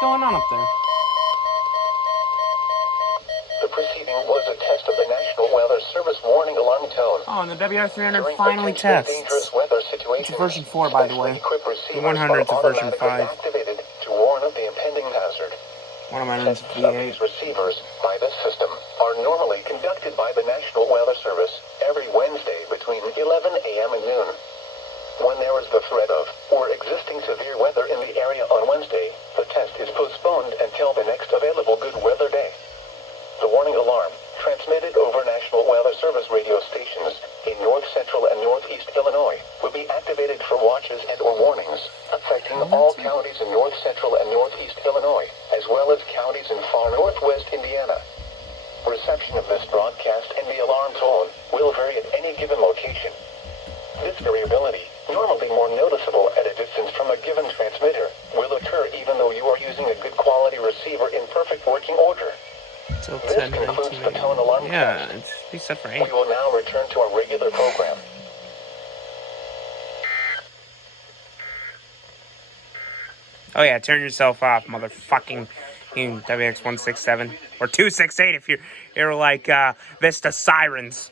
going on up there? The proceeding was a test of the National Weather Service warning alarm tone. Oh, and the WR300 During finally tests. dangerous weather situations, It's version 4, by the way. The 100's a version 5. Activated to warn of the impending hazard. 100's Tests of these receivers by this system are normally conducted by the National Weather Service every Wednesday between 11 a.m. and noon. When there is the threat of or existing severe weather in the area on Wednesday, the test is postponed until the next available good weather day. The warning alarm, transmitted over National Weather Service radio stations in north central and northeast Illinois, will be activated for watches and or warnings, affecting all counties in north central and northeast Illinois, as well as counties in far northwest Indiana. Reception of this broadcast and the alarm tone will vary at any given location. This variability, normally more noticeable at a distance from a given transmitter, will occur even though you are using a good quality receiver in perfect working order. Till This 10, concludes 19, the tone alarm yeah, test. it's be set for 8. We will now return to our regular program. Oh yeah, turn yourself off, motherfucking WX167 or 268 if you're like VistaSirens.